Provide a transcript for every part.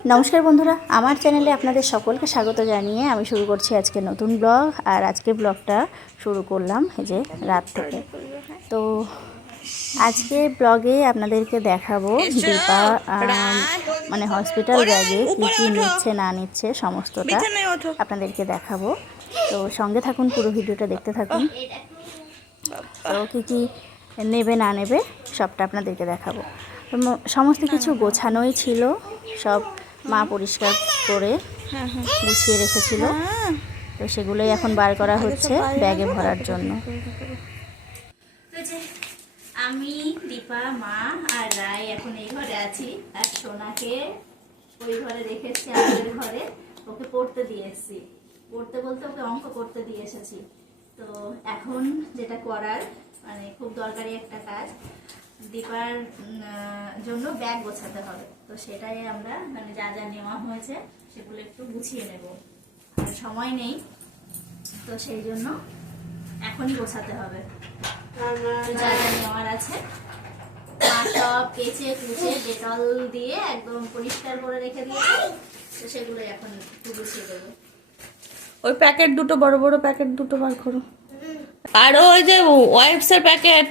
নমস্কার বন্ধুরা, আমার চ্যানেলে আপনাদের সকলকে স্বাগত জানিয়ে আমি শুরু করছি আজকে নতুন ব্লগ। আর আজকে ব্লগটা শুরু করলাম এই যে রাত থেকে। তো আজকে ব্লগে আপনাদেরকে দেখাবো দীপা মানে হসপিটাল ব্যাগে কী কী নিচ্ছে না নিচ্ছে সমস্তটা আপনাদেরকে দেখাবো। তো সঙ্গে থাকুন, পুরো ভিডিওটা দেখতে থাকুন। তো কী কী নেবে না নেবে সবটা আপনাদেরকে দেখাবো। তো সমস্ত কিছু গোছানোই ছিল, সব মা পরিষ্কার করে গুছিয়ে রেখেছিল। তো সেগুলোই এখন বার করা হচ্ছে ব্যাগে ভরার জন্য। আমি, দীপা, মা আর রায় এখন এই ঘরে আছি, আর সোনাকে ওই ঘরে রেখেছি আমাদের ঘরে। ওকে পড়তে দিয়ে এসেছি, পড়তে বলতে ওকে অঙ্ক করতে দিয়ে এসেছি। তো এখন যেটা করার মানে খুব দরকারি একটা কাজ, দীপার জন্য ব্যাগ গোছাতে হবে। তো সেটাই আমরা মানে যা যা নেওয়া হয়েছে সেগুলো একটু গুছিয়ে নেব, আর সময় নেই, তো সেই জন্য এখনই গোছাতে হবে। যা যা নেওয়ার আছে সব কেচে কুচে ডেটল দিয়ে একদম পরিষ্কার করে রেখে দিয়েছি। তো সেগুলো এখন একটু গুছিয়ে দেবো। ওই প্যাকেট দুটো, বড় বড় প্যাকেট দুটো বার করো। আর ওই যে ওয়াইপস এর প্যাকেট।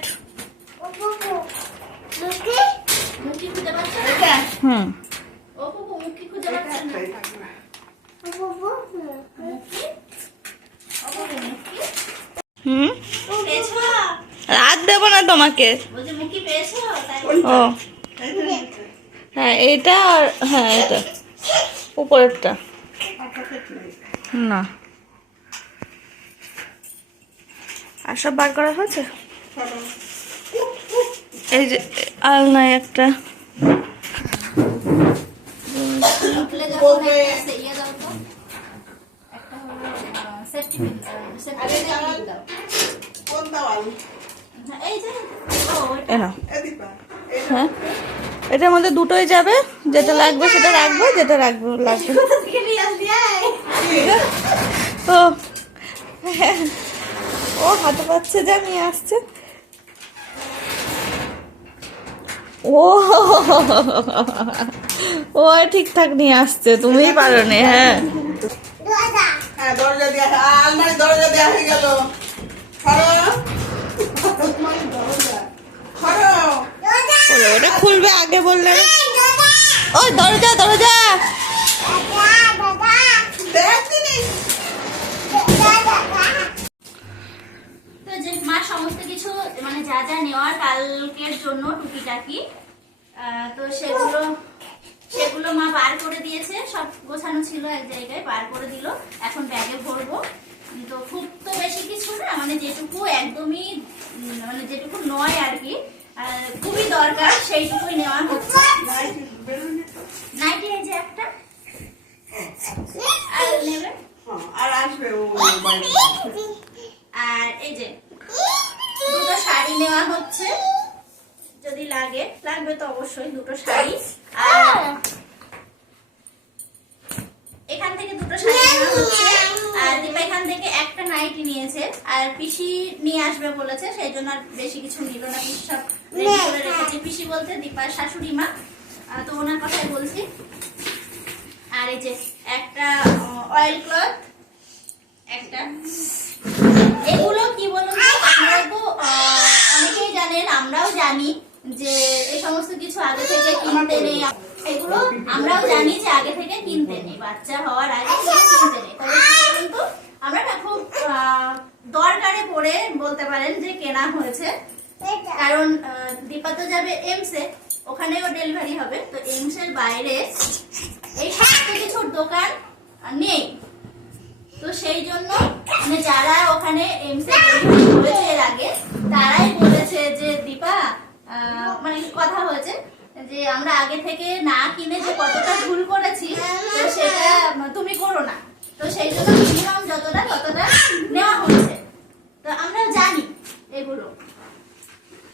মুখি খুঁজে পাচ্ছ? হুম, ও বাবু মুখি খুঁজে পাচ্ছ না? হুম, পেয়েছো? রাত দেব না তোমাকে। বলছে মুখি পেয়েছো? তাই ও হ্যাঁ, এটা আর হ্যাঁ এটা উপরেরটা না। আর সব বার করা হয়েছে। এই যে আলনায় একটা হ্যাঁ, এটার মধ্যে দুটোই যাবে। যেটা লাগবে সেটা রাখবো, যেটা রাখবো লাগবে। ও ও হাতে পাচ্ছে, যা নিয়ে আসছে। ও ও ঠিকঠাক নিয়ে আসছে, তুমিই পারো নি। হ্যাঁ, দরজা দেওয়া, আলমারি দরজা দেওয়া হয়ে গেল। ওটা খুলবে আগে বললে। ওই দরজা দরজা মা সমস্ত কিছু মানে যা যা নেওয়ার কালকের জন্য টুকিটাকি, তো সেগুলো মা বার করে দিয়েছে। সব গোছানো ছিল এক জায়গায়, বার করে দিল। এখন ব্যাগে ভরবো। তো খুব তো বেশি কিছু না, মানে যেটুকু একদমই মানে যেটুকু নয় আর কি, খুবই দরকার সেইটুকুই নেওয়া হচ্ছে। নাইটি এই যে একটা, আর নেবে আর আসবে আর এই যে দুটো শাড়ি নেওয়া হচ্ছে, যদি লাগবে তো অবশ্যই দুটো শাড়ি। আর এখান থেকে দুটো শাড়ি নেওয়া হচ্ছে। আর দীপা এখান থেকে একটা নাইটি নিয়েছে, আর পিসি নিয়ে আসবে বলেছে, সেই জন্য আর বেশি কিছু নিল না। পিসি সব রেডি করে রেখেছে। পিসি বলতে দীপার শাশুড়ি মা, তো ওনার কথাই বলছি। আর এই যে একটা অয়েল ক্লথ একটা। এগুলো কি বলুন, আমরা তো অনেকেই জানেন, আমরাও জানি যে এই সমস্ত কিছু আগে থেকে কিনতে নেই। এগুলো আমরাও জানি যে আগে থেকে কিনতে নেই, বাচ্চা হওয়ার আগে থেকে কিনতে নেই। তবে কিন্তু আমরা না খুব দরকারে পড়ে বলতে পারেন যে কেনা হয়েছে। কারণ দীপা তো যাবে এমসে, ওখানেও ডেলিভারি হবে। তো এমসের বাইরে এই সমস্ত কিছুর দোকান নেই। তো সেই জন্য মানে যারা ওখানে এমসে ডেলিভারি হয়েছে এর আগে, তারাই বলেছে যে দীপা মানে কথা হয়েছে যে আমরা আগে থেকে না কিনে যে কতটা ভুল করেছি, তো সেটা তুমি করো না। তো সেই জন্য মিনিমাম যতটা ততটা নেওয়া হচ্ছে। তো আমরা জানি এগুলো,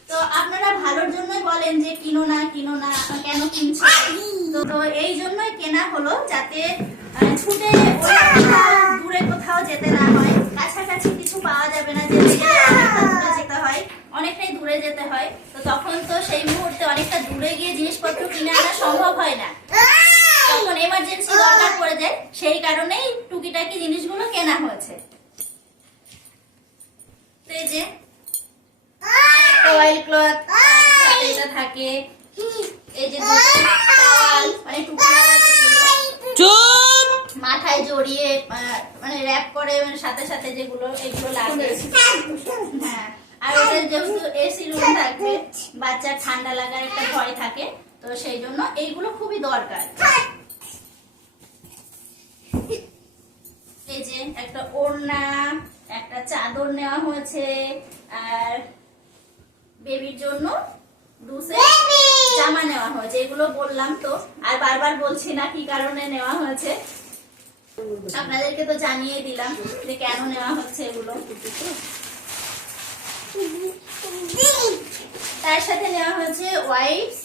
তো আপনারা ভালোর জন্যই বলেন যে কিনো না কেন কিনছো। তো এই জন্যই কেনা হলো, যাতে ছুটে দূরে কোথাও যেতে না হয়। কাছাকাছি কিছু পাওয়া যাবে না, যেতে হয় অনেকটাই দূরে যেতে হয়। তো তখন তো সেই মুহূর্তে অনেকটা দূরে গিয়ে জিনিসপত্র কিনে আনা সম্ভব হয় না। তখন সেই কারণেই টুকিটাকি জিনিসগুলো কেনা হয়েছে। তো এই যে অয়েল ক্লথ এটা থাকে, এই যে টাওয়াল মানে টুকিওয়ালা যেগুলো চুপ। মাথায় জড়িয়ে মানে র‍্যাপ করে মানে সাথে সাথে যেগুলো এগুলো লাগে। হ্যাঁ, আর ওদের যেহেতু এসি রুম থাকবে, বাচ্চার ঠান্ডা লাগার একটা ভয় থাকে, তো সেই জন্য এইগুলো খুবই দরকার। এই যে একটা ওড়না, একটা চাদর নেওয়া হয়েছে, আর বেবির জন্য 2 সেট জামা নেওয়া হয়েছে। এগুলো বললাম তো, আর বারবার বলছি না কি কারণে নেওয়া হয়েছে, আপনাদেরকে তো জানিয়ে দিলাম যে কেন নেওয়া হচ্ছে এগুলো। তার সাথে নেওয়া হয়েছে ওয়াইপস,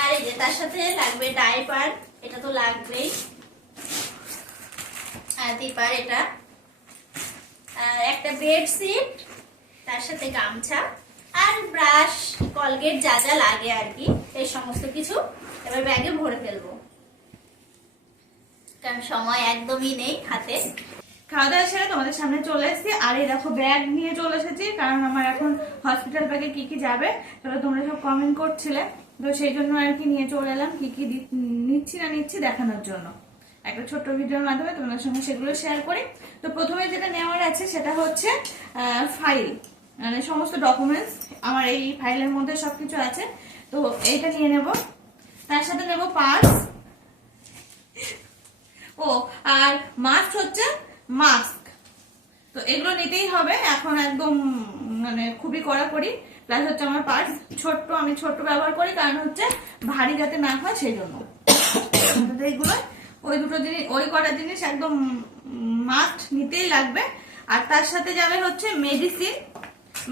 আর এই যে তার সাথে লাগবে ডাইপার, এটা তো লাগবেই, আর দীপার এটা, আর একটা বেডশিট, তার সাথে গামছা, আর ব্রাশ, কলগেট, যা যা লাগে আর কি, এই সমস্ত কিছু এবার ব্যাগে ভরে ফেলবো, কারণ সময় একদমই নেই হাতে। খাওয়া দাওয়া সেরে তোমাদের সামনে চলে এসেছি, আর এই দেখো ব্যাগ নিয়ে চলে এসেছি, কারণ আমার এখন হসপিটাল ব্যাগে কি কি যাবে তাহলে তোমরা সব কমেন্ট করছিলে, তো সেই জন্য আর কি নিয়ে চলে এলাম, কি কি নিচ্ছি দেখানোর জন্য একটা ছোট্ট ভিডিওর মাধ্যমে তোমাদের সঙ্গে সেগুলো শেয়ার করি। তো প্রথমে যেটা নেওয়ার আছে সেটা হচ্ছে ফাইল, মানে সমস্ত ডকুমেন্টস আমার এই ফাইলের মধ্যে সবকিছু আছে, তো এইটা নিয়ে নেব। তার সাথে নেব পার্স, ও আর মাস্ক হচ্ছে মাস্ক, তো এগুলো নিতেই হবে এখন একদম, মানে খুবই কড়াকড়ি। প্লাস হচ্ছে আমার পার্স ছোট্ট, আমি ছোট্ট ব্যবহার করি কারণ হচ্ছে ভারী যাতে না হয় সেই জন্য। এইগুলো ওই দুটো জিনিস, ওই কটা জিনিস একদম মাস্ট নিতেই লাগবে। আর তার সাথে যাবে হচ্ছে মেডিসিন।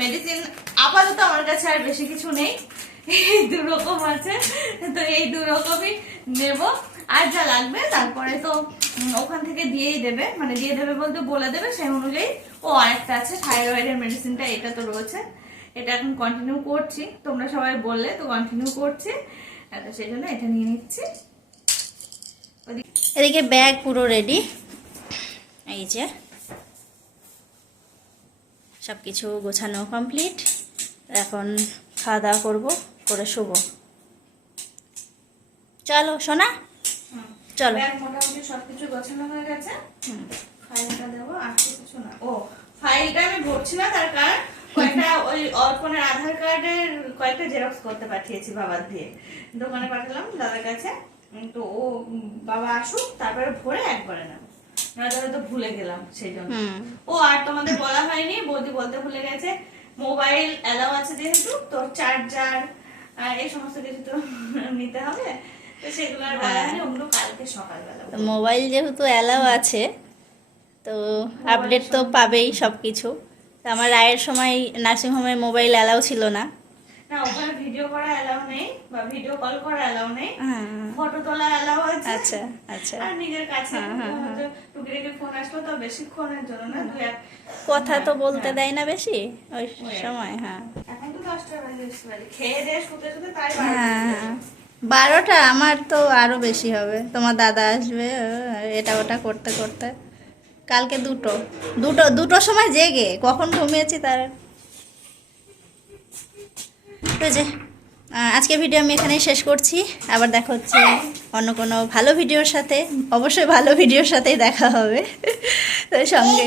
মেডিসিন আপাতত আমার কাছে আর বেশি কিছু নেই, এই 2 রকম আছে, তো এই 2 রকমই নেব। আর যা লাগবে তারপরে তো ওখান থেকে দিয়েই দেবে, মানে দিয়ে দেবে বলতে বলে দেবে সেই অনুযায়ী। ও আরেকটা আছে থাইরয়েডের মেডিসিনটা, এটা তো রয়েছে, এটা এখন কন্টিনিউ করছি, তোমরা সবাই বললে তো কন্টিনিউ করছি, তো সেই জন্য এটা নিয়ে নিচ্ছি। এদিকে ব্যাগ পুরো রেডি, এই যে সবকিছু গোছানো কমপ্লিট। এখন খাওয়া দাওয়া করবো, করে শুবো। চলো সোনা, চলো। ব্যাগ মোটামুটি সবকিছু গোছানো হয়ে গেছে, ফাইলটা দেবো, আর কিছু না। ও ফাইলটা আমি ভরছি না, তার কারণ কয়েকটা ওই অর্পণের আধার কার্ডের কয়েকটা জেরক্স করতে পাঠিয়েছি বাবার দিয়ে, দোকানে পাঠালাম দাদার কাছে, তো ও বাবা আসুক তারপরে ভরে একবারে নেব, নয়তো তো ভুলে গেলাম সেই জন্য। ও আর তোমাদের বলা হয়নি, বৌদি বলতে ভুলে গেছে, মোবাইল অ্যালাউ আছে যেহেতু, তো চার্জার এই সমস্ত কিছু তো নিতে হবে, তো সেগুলো আর বলা হয়নি, ওগুলো কালকে সকালবেলা। মোবাইল যেহেতু অ্যালাউ আছে, তো আপডেট তো পাবেই সব কিছু। আমার রায়ের সময় নার্সিংহোমে মোবাইল অ্যালাউ ছিল না, না ওখানে ভিডিও করা অ্যালাউ নেই বা ভিডিও কল করা অ্যালাউ নেই, ফটো তোলা অ্যালাউ আছে। আচ্ছা আচ্ছা, আর নিজের কাছে টুকিটাকি ফোন আসলো তো বেশিক্ষণের জন্য না, 2-1 কথা তো বলতে দেয় না বেশি ওই সময়। হ্যাঁ, এখন তো 10টা বাজে, খেয়ে দিয়ে শুতে শুতে তাই হ্যাঁ 12টা, আমার তো আরো বেশি হবে, তোমার দাদা আসবে এটা ওটা করতে করতে। কালকে দুটোর সময় জেগে কখন ঘুমিয়েছি তার। তো যে আজকে ভিডিও আমি এখানেই শেষ করছি, আবার দেখা হচ্ছে অন্য কোনো ভালো ভিডিওর সাথে, অবশ্যই ভালো ভিডিওর সাথেই দেখা হবে, তো সঙ্গে